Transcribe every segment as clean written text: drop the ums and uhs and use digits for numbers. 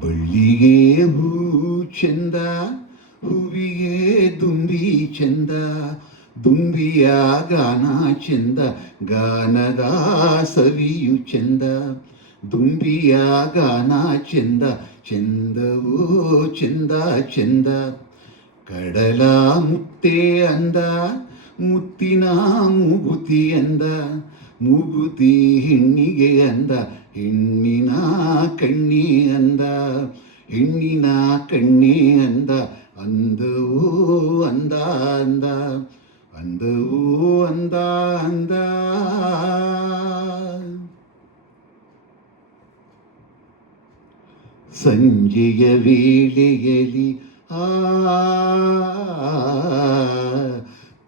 ಬಳ್ಳಿಗೆ ಹೂ ಚಂದ, ಹೂವಿಗೆ ದುಂಬಿ ಚಂದ, ದುಂಬಿಯ ಗಾನ ಚಂದ, ಗಾನದ ಸವಿಯು ಚಂದ. ದುಂಬಿಯ ಗಾನ ಚಂದ, ಚಂದವೋ ಚಂದ ಚಂದ. ಕಡಲ ಮುತ್ತೆ ಅಂದ, ಮುತ್ತಿನ ಮೂಗುತಿ ಅಂದ, ಮೂಗುತಿ ಹೆಣ್ಣಿಗೆ ಅಂದ, ಹೆಣ್ಣಿನ ಕಣ್ಣಿ ಅಂದ, ಹೆಣ್ಣಿನ ಕಣ್ಣಿ ಅಂದ. ಅಂದವೋ ಅಂದ ಅಂದ, ಅಂದವೋ ಅಂದ ಅಂದ. ಸಂಜೆಯ ವೇಳೆಯಲಿ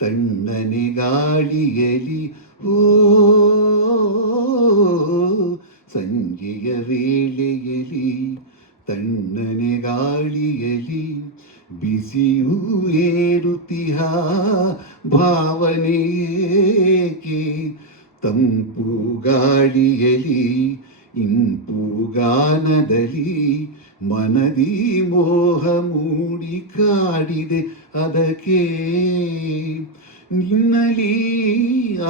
ತಣ್ಣನೆ ಗಾಳಿಯಲಿ ಸಂಜೆಯ ವೇಳೆಯಲಿ ತಣ್ಣನೆ ಗಾಳಿಯಲಿ ಬಿಸಿಯೂ ಏರುತ್ತಿಹ ಭಾವನೆಯೇಕೆ. ತಂಪು ಗಾಳಿಯಲಿ ಇಂಪು ಗಾನದಲ್ಲಿ ಮನದಿ ಮೋಹ ಮೂಡಿ ಕಾಡಿದೆ ಅದಕ್ಕೆ. ನಿನ್ನಲಿ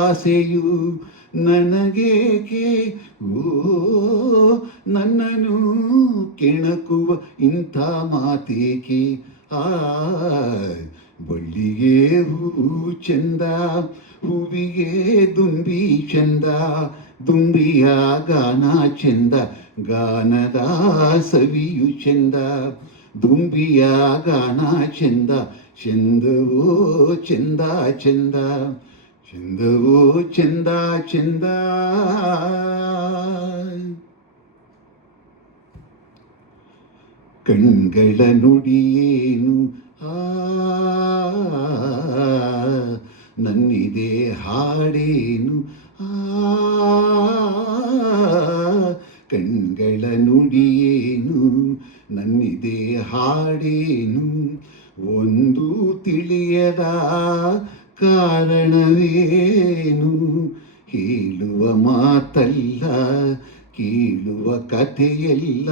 ಆಸೆಯು ನನಗೇಕೆ, ನನ್ನನ್ನು ಕೆಣಕುವ ಇಂಥ ಮಾತೇಕೆ. ಬಳ್ಳಿಗೆ ಹೂ ಚಂದ, ಹೂವಿಗೆ ದುಂಬಿ ಚಂದ, ದುಂಬಿಯ ಗಾನ ಚಂದ, ಗಾನದ ಸವಿಯು ಚಂದ. ದುಂಬಿಯ ಗಾನ ಚಂದ, ಚಂದವೋ ಚಂದ ಚಂದ, ಚಂದವೋ ಚಂದ ಚಂದ. ಕಣ್ಗಳ ನುಡಿಯೇನು ನನ್ನಿದೆ ಹಾಡೇನು. ಕಣ್ಗಳ ನುಡಿಯೇನು ನನ್ನಿದೆ ಹಾಡೇನು. ಒಂದು ತಿಳಿಯದ ಕಾರಣವೇನು. ಹೇಳುವ ಮಾತಲ್ಲ ಕೇಳುವ ಕಥೆಯಲ್ಲ,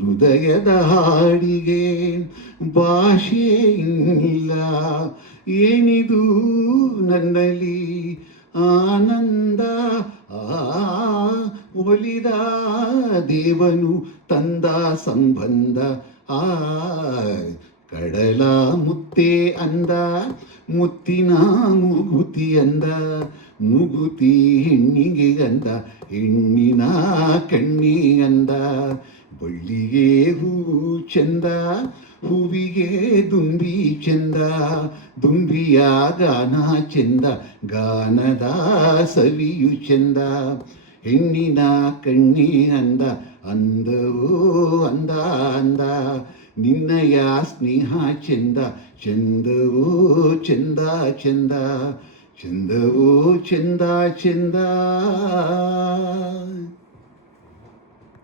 ಹೃದಯದ ಹಾಡಿಗೆ ಭಾಷೆ ಇಲ್ಲ. ಏನಿದು ನನ್ನಲ್ಲಿ ಆನಂದ, ಒಲಿದ ದೇವನು ತಂದ ಸಂಬಂಧ. ಕಡಲ ಮುತ್ತೆ ಅಂದ, ಮುತ್ತಿನ ಮೂಗುತಿ ಅಂದ, ಮೂಗುತಿ ಹೆಣ್ಣಿಗೆ ಅಂದ, ಹೆಣ್ಣಿನ ಕಣ್ಣಿ ಅಂದ. ಬಳ್ಳಿಗೆ ಹೂ ಚಂದ, ಹೂವಿಗೆ ದುಂಬಿ ಚಂದ, ದುಂಬಿಯ ಗಾನ ಚಂದ, ಗಾನದ ಸವಿಯು ಚಂದ. ಹೆಣ್ಣಿನ ಕಣ್ಣಿ ಅಂದ, ಅಂದವೋ ಅಂದ ಅಂದ. ನಿನ್ನಯ ಸ್ನೇಹ ಚಂದ, ಚಂದವೋ ಚಂದ ಚಂದ, ಚಂದವೋ ಚಂದ ಚಂದ.